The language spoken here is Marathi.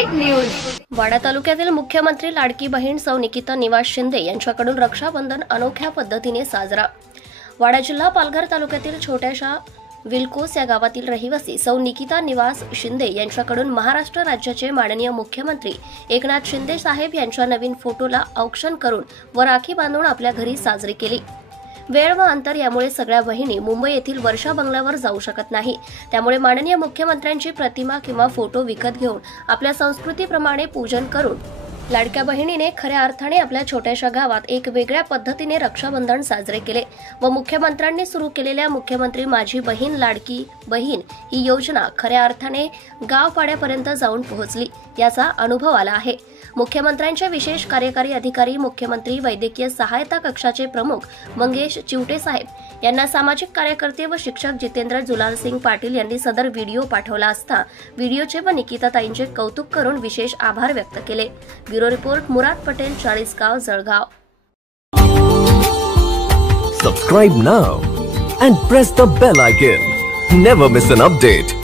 Right news. वाडा तालुक्यातील मुख्यमंत्री लाडकी बहीण सौ निकिता निवास शिंदे यांच्याकडून रक्षाबंधन अनोख्या पद्धतीने साजरा। वाडा जिल्हा पालघर तालुक्यातील छोट्याशा विलकोस या गावातील रहिवासी सौ निकिता निवास शिंदे यांच्याकडून महाराष्ट्र राज्याचे माननीय मुख्यमंत्री एकनाथ शिंदे साहेब यांच्या नवीन फोटोला औक्षण करून व राखी बांधून आपल्या घरी साजरी केली। वेळ व अंतर यामुळे सगळ्या बहिणी मुंबई येथील वर्षा बंगल्यावर जाऊ शकत नाही, त्यामुळे माननीय मुख्यमंत्र्यांची प्रतिमा किंवा फोटो विकत घेऊन आपल्या संस्कृतीप्रमाणे पूजन करून लाडक्या बहिणीने खऱ्या अर्थाने आपल्या छोट्याशा गावात एक वेगळ्या पद्धतीने रक्षाबंधन साजरे केले व मुख्यमंत्र्यांनी सुरू केलेल्या मुख्यमंत्री माझी बहीण लाडकी बहीण ही योजना खऱ्या अर्थाने गावपाड्यापर्यंत जाऊन पोहोचली याचा अनुभव आला आहे। मुख्यमंत्र्यांचे विशेष कार्यकारी अधिकारी मुख्यमंत्री वैद्यकीय सहायता कक्षाचे प्रमुख मंगेश चिवटे साहेब यांना सामाजिक कार्यकर्ते व शिक्षक जितेंद्र जुलाल सिंग पाटील यांनी सदर व्हिडिओ पाठवला असता व्हिडिओचे व निकिताताईंचे कौतुक करून विशेष आभार व्यक्त केले। Bureau report Murad Patel, Chalisgaon, Jalgaon. Subscribe now and press the bell icon. Never miss an update.